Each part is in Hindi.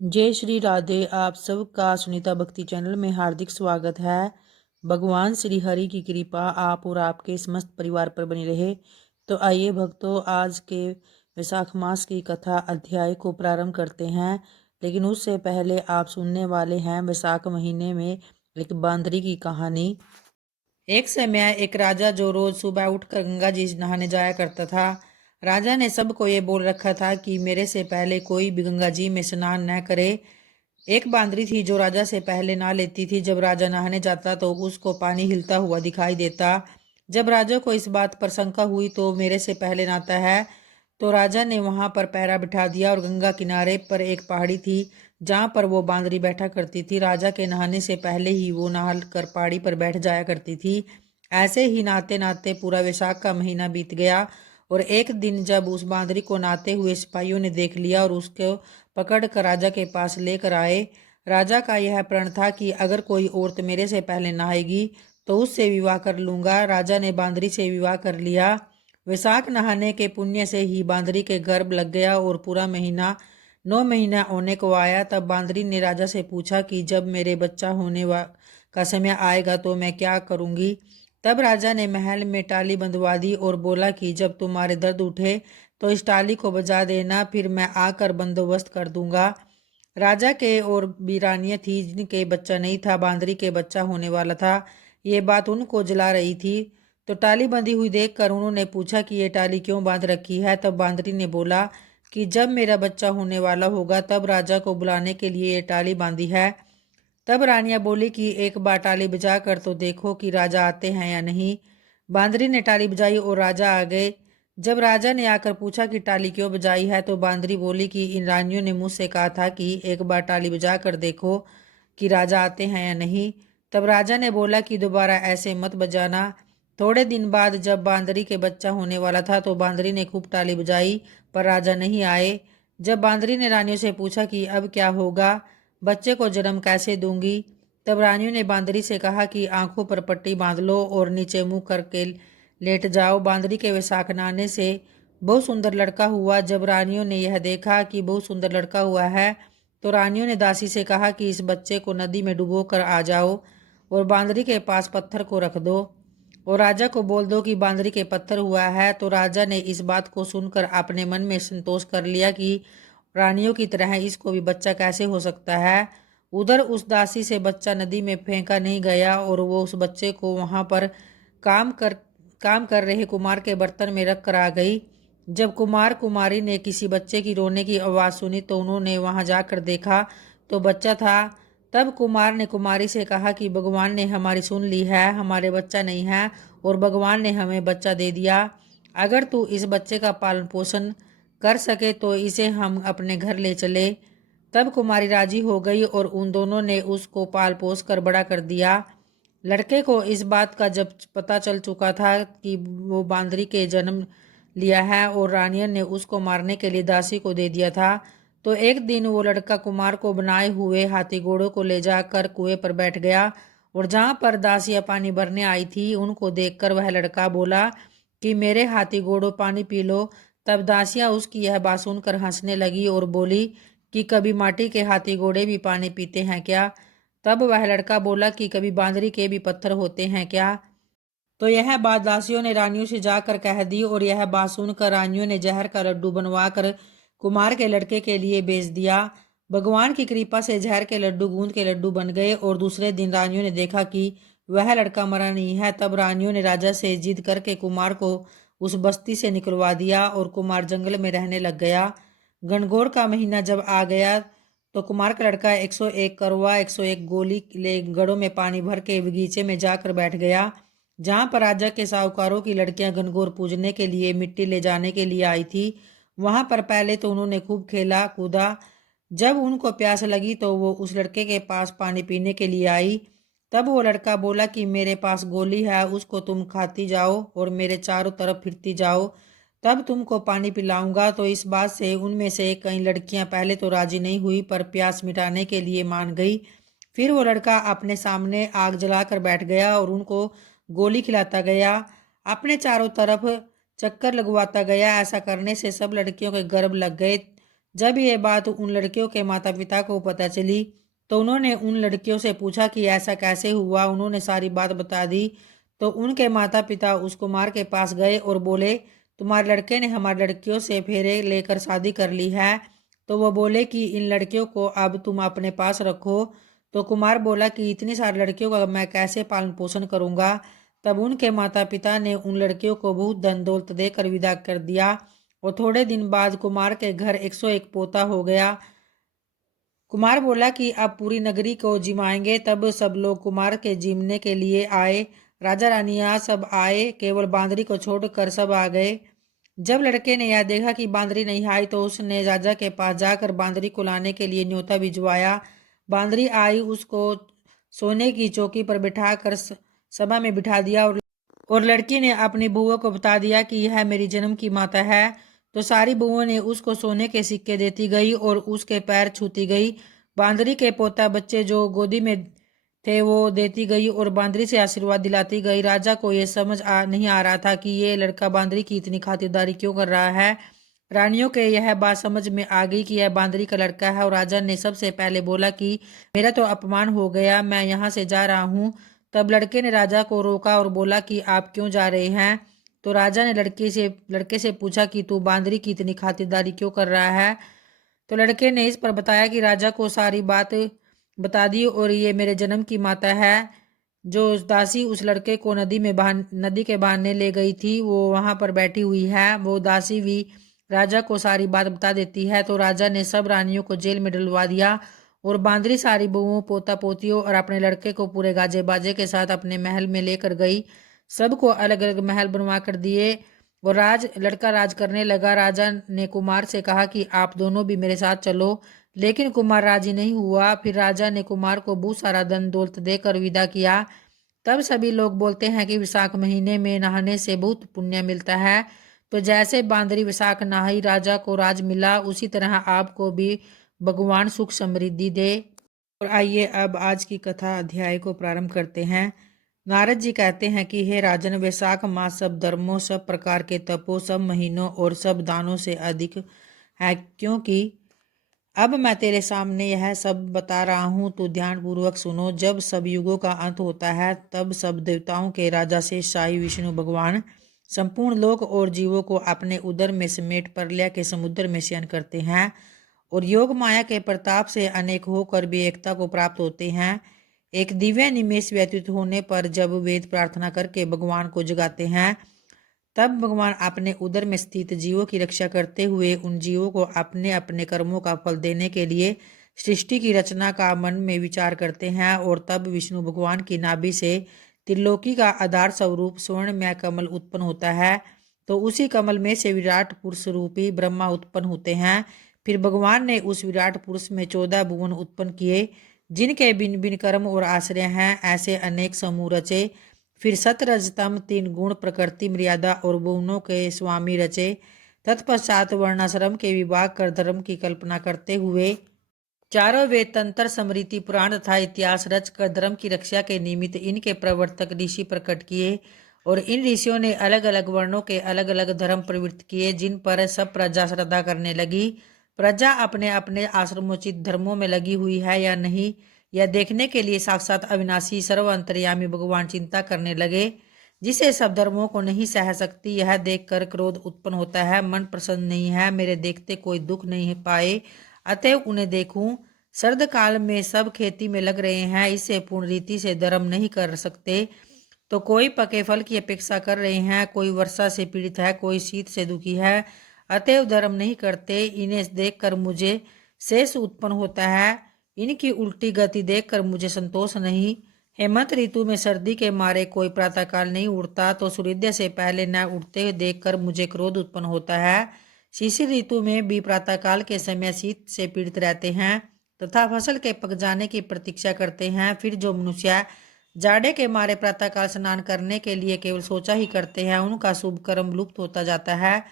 जय श्री राधे। आप सबका सुनीता भक्ति चैनल में हार्दिक स्वागत है। भगवान श्री हरि की कृपा आप और आपके समस्त परिवार पर बनी रहे। तो आइए भक्तों, आज के वैशाख मास की कथा अध्याय को प्रारंभ करते हैं। लेकिन उससे पहले आप सुनने वाले हैं वैशाख महीने में एक बांदरी की कहानी। एक समय एक राजा जो रोज सुबह उठकर गंगा जी नहाने जाया करता था। राजा ने सबको ये बोल रखा था कि मेरे से पहले कोई भी गंगा जी में स्नान न करे। एक बांदरी थी जो राजा से पहले नहा लेती थी। जब राजा नहाने जाता तो उसको पानी हिलता हुआ दिखाई देता। जब राजा को इस बात पर शंका हुई तो मेरे से पहले नहाता है, तो राजा ने वहां पर पहरा बिठा दिया और गंगा किनारे पर एक पहाड़ी थी जहां पर वो बांदरी बैठा करती थी। राजा के नहाने से पहले ही वो नहा कर पहाड़ी पर बैठ जाया करती थी। ऐसे ही नहाते नहाते पूरा वैशाख का महीना बीत गया और एक दिन जब उस बांदरी को नहाते हुए सिपाहियों ने देख लिया और उसको पकड़ कर राजा के पास लेकर आए। राजा का यह प्रण था कि अगर कोई औरत मेरे से पहले नहाएगी तो उससे विवाह कर लूंगा। राजा ने बांदरी से विवाह कर लिया। वैशाख नहाने के पुण्य से ही बांदरी के गर्भ लग गया और पूरा महीना 9 महीना होने को आया। तब बांदरी ने राजा से पूछा कि जब मेरे बच्चा होने का समय आएगा तो मैं क्या करूंगी। तब राजा ने महल में टाली बंधवा दी और बोला कि जब तुम्हारे दर्द उठे तो इस टाली को बजा देना, फिर मैं आकर बंदोबस्त कर दूंगा। राजा के और भी रानियां थी जिनके बच्चा नहीं था, बांदरी के बच्चा होने वाला था। ये बात उनको जला रही थी। तो टाली बंधी हुई देखकर उन्होंने पूछा कि ये टाली क्यों बांध रखी है। तब बांदरी ने बोला कि जब मेरा बच्चा होने वाला होगा तब राजा को बुलाने के लिए ये टाली बांधी है। तब रानियां बोली कि एक बार टाली बजा कर तो देखो कि राजा आते हैं या नहीं। बांदरी ने टाली बजाई और राजा आ गए। जब राजा ने आकर पूछा कि टाली क्यों बजाई है तो बांदरी बोली कि इन रानियों ने मुझसे कहा था कि एक बार टाली बजा कर देखो कि राजा आते हैं या नहीं। तब राजा ने बोला कि दोबारा ऐसे मत बजाना। थोड़े दिन बाद जब बांदरी के बच्चा होने वाला था तो बांदरी ने खूब टाली बजाई पर राजा नहीं आए। जब बांदरी ने रानियों से पूछा कि अब क्या होगा, बच्चे को जन्म कैसे दूंगी, तब रानियों ने बांदरी से कहा कि आंखों पर पट्टी बांध लो और नीचे मुंह करके लेट जाओ। बांदरी के वैशाख नहाने से बहुत सुंदर लड़का हुआ। जब रानियों ने यह देखा कि बहुत सुंदर लड़का हुआ है तो रानियों ने दासी से कहा कि इस बच्चे को नदी में डुबो कर आ जाओ और बांदरी के पास पत्थर को रख दो और राजा को बोल दो कि बांदरी के पत्थर हुआ है। तो राजा ने इस बात को सुनकर अपने मन में संतोष कर लिया कि रानियों की तरह इसको भी बच्चा कैसे हो सकता है। उधर उस दासी से बच्चा नदी में फेंका नहीं गया और वो उस बच्चे को वहां पर काम कर काम कर रहे कुमार के बर्तन में रख कर आ गई। जब कुमार कुमारी ने किसी बच्चे की रोने की आवाज़ सुनी तो उन्होंने वहां जाकर देखा तो बच्चा था। तब कुमार ने कुमारी से कहा कि भगवान ने हमारी सुन ली है, हमारे बच्चा नहीं है और भगवान ने हमें बच्चा दे दिया। अगर तू इस बच्चे का पालन पोषण कर सके तो इसे हम अपने घर ले चले। तब कुमारी राजी हो गई और उन दोनों ने उसको पाल पोस कर बड़ा कर दिया। लड़के को इस बात का जब पता चल चुका था कि वो बांदरी के जन्म लिया है और रानियन ने उसको मारने के लिए दासी को दे दिया था, तो एक दिन वो लड़का कुमार को बनाए हुए हाथी घोड़ों को ले जाकर कुएं पर बैठ गया और जहां पर दासियां पानी भरने आई थी उनको देखकर वह लड़का बोला कि मेरे हाथी घोड़ों पानी पी लो। तब दासियां उसकी यह बात सुनकर हंसने लगी और बोली कि कभी माटी के हाथी घोड़े भी पानी पीते हैं क्या। तब वह लड़का बोला कि कभी बांदरी के भी पत्थर होते हैं क्या। तो यह बात दासियों ने रानियों से जाकर कह दी और यह बात सुनकर रानियों ने जहर का लड्डू बनवा कर कुमार के लड़के के लिए बेच दिया। भगवान की कृपा से जहर के लड्डू गूंद के लड्डू बन गए और दूसरे दिन रानियों ने देखा कि वह लड़का मरा नहीं है। तब रानियों ने राजा से जिद करके कुमार को उस बस्ती से निकलवा दिया और कुमार जंगल में रहने लग गया। गणगौर का महीना जब आ गया तो कुमार का लड़का 101 करवा 101 गोली ले गड़ों में पानी भर के बगीचे में जाकर बैठ गया जहां पर राजा के साहूकारों की लड़कियां गणगौर पूजने के लिए मिट्टी ले जाने के लिए आई थी। वहां पर पहले तो उन्होंने खूब खेला कूदा। जब उनको प्यास लगी तो वो उस लड़के के पास पानी पीने के लिए आई। तब वो लड़का बोला कि मेरे पास गोली है, उसको तुम खाती जाओ और मेरे चारों तरफ फिरती जाओ, तब तुमको पानी पिलाऊंगा। तो इस बात से उनमें से कई लड़कियां पहले तो राजी नहीं हुई पर प्यास मिटाने के लिए मान गई। फिर वो लड़का अपने सामने आग जलाकर बैठ गया और उनको गोली खिलाता गया, अपने चारों तरफ चक्कर लगवाता गया। ऐसा करने से सब लड़कियों के गर्भ लग गए। जब ये बात उन लड़कियों के माता पिता को पता चली तो उन्होंने उन लड़कियों से पूछा कि ऐसा कैसे हुआ। उन्होंने सारी बात बता दी तो उनके माता पिता उस कुमार के पास गए और बोले, तुम्हारे लड़के ने हमारी लड़कियों से फेरे लेकर शादी कर ली है। तो वो बोले कि इन लड़कियों को अब तुम अपने पास रखो। तो कुमार बोला कि इतनी सारी लड़कियों का मैं कैसे पालन पोषण करूंगा। तब उनके माता पिता ने उन लड़कियों को बहुत धन दौलत देकर विदा कर दिया और थोड़े दिन बाद कुमार के घर 101 पोता हो गया। कुमार बोला कि अब पूरी नगरी को जिमाएंगे। तब सब लोग कुमार के जिमने के लिए आए। राजा रानियां सब आए, केवल बांदरी को छोड़कर सब आ गए। जब लड़के ने यह देखा कि बांदरी नहीं आई तो उसने राजा के पास जाकर बांदरी को लाने के लिए न्योता भिजवाया। बांदरी आई, उसको सोने की चौकी पर बिठाकर सभा में बिठा दिया और लड़की ने अपनी बुआ को बता दिया कि यह मेरी जन्म की माता है। तो सारी बुओं ने उसको सोने के सिक्के देती गई और उसके पैर छूती गई। बांदरी के पोता बच्चे जो गोदी में थे वो देती गई और बांदरी से आशीर्वाद दिलाती गई। राजा को ये समझ नहीं आ रहा था कि ये लड़का बांदरी की इतनी खातिरदारी क्यों कर रहा है। रानियों के यह बात समझ में आ गई कि यह बांदरी का लड़का है और राजा ने सबसे पहले बोला कि मेरा तो अपमान हो गया, मैं यहाँ से जा रहा हूँ। तब लड़के ने राजा को रोका और बोला कि आप क्यों जा रहे हैं। तो राजा ने लड़के से पूछा कि तू बांदरी की इतनी खातिरदारी क्यों कर रहा है। तो लड़के ने इस पर बताया कि राजा को सारी बात बता दी और ये मेरे जन्म की माता है। जो दासी उस लड़के को नदी के बहाने ले गई थी वो वहां पर बैठी हुई है। वो दासी भी राजा को सारी बात बता देती है। तो राजा ने सब रानियों को जेल में डलवा दिया और बांदरी सारी बहुओं पोता पोतियों और अपने लड़के को पूरे गाजे बाजे के साथ अपने महल में लेकर गई। सबको अलग अलग महल बनवा कर दिए और लड़का राज करने लगा। राजा ने कुमार से कहा कि आप दोनों भी मेरे साथ चलो, लेकिन कुमार राजी नहीं हुआ। फिर राजा ने कुमार को बहुत सारा धन दौलत देकर विदा किया। तब सभी लोग बोलते हैं कि विशाख महीने में नहाने से बहुत पुण्य मिलता है। तो जैसे बांदरी विशाख नहाई राजा को राज मिला, उसी तरह आपको भी भगवान सुख समृद्धि दे। और आइए अब आज की कथा अध्याय को प्रारंभ करते हैं। नारद जी कहते हैं कि हे राजन, वैशाख मास सब धर्मों, सब प्रकार के तपों, सब महीनों और सब दानों से अधिक है, क्योंकि अब मैं तेरे सामने यह सब बता रहा हूँ, तो ध्यान पूर्वक सुनो। जब सब युगों का अंत होता है तब सब देवताओं के राजा से शाही विष्णु भगवान संपूर्ण लोक और जीवों को अपने उदर में समेट प्रलय के समुद्र में शयन करते हैं और योग माया के प्रताप से अनेक होकर भी एकता को प्राप्त होते हैं। एक दिव्य निमेष व्यतीत होने पर जब वेद प्रार्थना करके भगवान को जगाते हैं, तब भगवान अपने उदर में स्थित जीवों की रक्षा करते हुए उन जीवों को अपने अपने कर्मों का फल देने के लिए सृष्टि की रचना का मन में विचार करते हैं। और तब विष्णु भगवान की नाभि से त्रिलोकी का आधार स्वरूप स्वर्णमय कमल उत्पन्न होता है। तो उसी कमल में से विराट पुरुष रूपी ब्रह्मा उत्पन्न होते हैं। फिर भगवान ने उस विराट पुरुष में 14 भुवन उत्पन्न किए, जिनके भिन्न भिन्न कर्म और आश्रय हैं। ऐसे अनेक समूह रचे। फिर सतरजतम 3 गुण प्रकृति मर्यादा और भुवनों के स्वामी रचे। तत्पश्चात वर्णाश्रम के विभाग कर धर्म की कल्पना करते हुए चारों वेद, तंत्र, स्मृति, पुराण तथा इतिहास रच कर धर्म की रक्षा के निमित्त इनके प्रवर्तक ऋषि प्रकट किए। और इन ऋषियों ने अलग अलग वर्णों के अलग अलग धर्म प्रवृत्त किए, जिन पर सब प्रजा श्रद्धा करने लगी। प्रजा अपने अपने आश्रमोचित धर्मों में लगी हुई है या नहीं, यह देखने के लिए साक्षात अविनाशी सर्वअंतर्यामी भगवान चिंता करने लगे, जिसे सब धर्मों को नहीं सह सकती। यह देखकर क्रोध उत्पन्न होता है, मन प्रसन्न नहीं है, मेरे देखते कोई दुख नहीं पाए, अतएव उन्हें देखूं। सर्द काल में सब खेती में लग रहे हैं, इससे पूर्ण रीति से धर्म नहीं कर सकते। तो कोई पके फल की अपेक्षा कर रहे हैं, कोई वर्षा से पीड़ित है, कोई शीत से दुखी है, अतएव धर्म नहीं करते। इन्हें देखकर मुझे शेष उत्पन्न होता है, इनकी उल्टी गति देखकर मुझे संतोष नहीं। हेमंत ऋतु में सर्दी के मारे कोई प्रातःकाल नहीं उठता, तो सूर्योदय से पहले न उठते देखकर मुझे क्रोध उत्पन्न होता है। शिशिर ऋतु में भी प्रातःकाल के समय शीत से पीड़ित रहते हैं तथा फसल के पक जाने की प्रतीक्षा करते हैं। फिर जो मनुष्य जाड़े के मारे प्रातःकाल स्नान करने के लिए केवल सोचा ही करते हैं, उनका शुभ कर्म लुप्त होता जाता है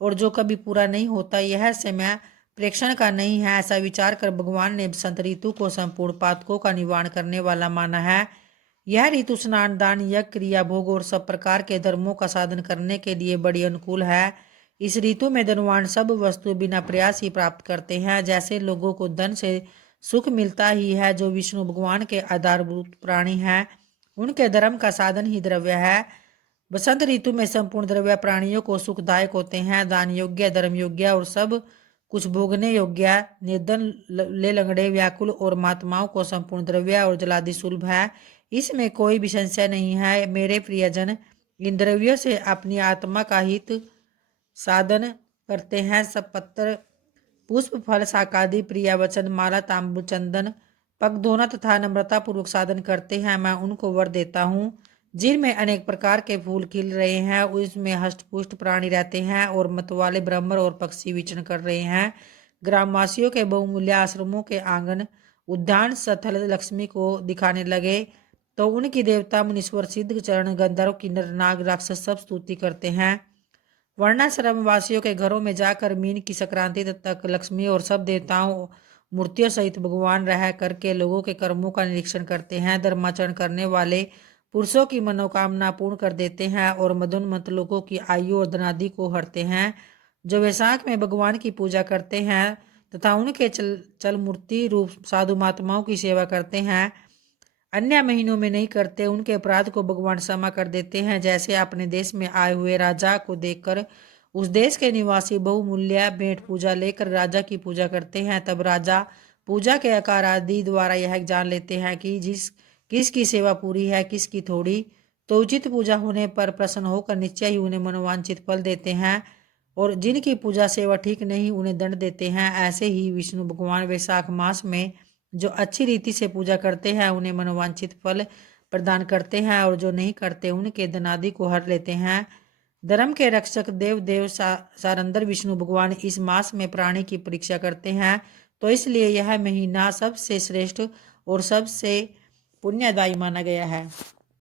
और जो कभी पूरा नहीं होता, यह समय प्रेक्षण का नहीं है। ऐसा विचार कर भगवान ने बसंत ऋतु को संपूर्ण पातकों का निवारण करने वाला माना है। यह ऋतु स्नान, दान, यज्ञ, क्रिया, भोग और सब प्रकार के धर्मों का साधन करने के लिए बड़ी अनुकूल है। इस ऋतु में धनवान सब वस्तु बिना प्रयास ही प्राप्त करते हैं। जैसे लोगों को धन से सुख मिलता ही है, जो विष्णु भगवान के आधारभूत प्राणी हैं, उनके धर्म का साधन ही द्रव्य है। बसंत ऋतु में संपूर्ण द्रव्य प्राणियों को सुखदायक होते हैं। दान योग्य, धर्म योग्य और सब कुछ भोगने योग्य, निर्धन, ले लंगड़े, व्याकुल और महात्माओं को संपूर्ण द्रव्य और जलादि सुलभ है। इसमें कोई भी संशय नहीं है। मेरे प्रियजन, इन द्रव्यों से अपनी आत्मा का हित साधन करते हैं। सब पत्र, पुष्प, फल, शाकादि, प्रिय वचन, माला, तांबू, चंदन, पग धोना तथा नम्रता पूर्वक साधन करते हैं। मैं उनको वर देता हूँ जिनमें अनेक प्रकार के फूल खिल रहे हैं, उसमें हष्ट पुष्ट प्राणी रहते हैं और मतवाले ब्रह्मर और पक्षी विचरण कर रहे हैं। ग्रामवासियों के बहुमूल्य आश्रमों के आंगन, उद्यान, स्थल लक्ष्मी को दिखाने लगे तो उनकी देवता, मुनीश्वर, सिद्ध, चरण, गंधर्व, किन्नर, नाग, राक्षस सब स्तुति करते हैं। वर्णाश्रम वासियों के घरों में जाकर मीन की संक्रांति तक लक्ष्मी और सब देवताओं मूर्तियों सहित भगवान रह करके लोगों के कर्मों का निरीक्षण करते हैं। धर्माचरण करने वाले पुरुषों की मनोकामना पूर्ण कर देते हैं और मदोन्मत्त लोगों की आयु और धनादि को हरते हैं। जो वैशाख में भगवान की पूजा करते हैं तथा उनके चल मूर्ति रूप साधु महात्माओं की सेवा करते हैं, अन्य महीनों में नहीं करते, उनके अपराध को भगवान क्षमा कर देते हैं। जैसे अपने देश में आए हुए राजा को देखकर उस देश के निवासी बहुमूल्य भेंट पूजा लेकर राजा की पूजा करते हैं, तब राजा पूजा के आकार आदि द्वारा यह जान लेते हैं कि किसकी सेवा पूरी है, किसकी थोड़ी। तो उचित पूजा होने पर प्रसन्न होकर निश्चय ही उन्हें मनोवांछित फल देते हैं और जिनकी पूजा सेवा ठीक नहीं उन्हें दंड देते हैं। ऐसे ही विष्णु भगवान वैशाख मास में जो अच्छी रीति से पूजा करते हैं उन्हें मनोवांछित फल प्रदान करते हैं और जो नहीं करते उनके धनादि को हर लेते हैं। धर्म के रक्षक देव सारंदर विष्णु भगवान इस मास में प्राणी की परीक्षा करते हैं, तो इसलिए यह महीना सबसे श्रेष्ठ और सबसे पुण्यदायी माना गया है।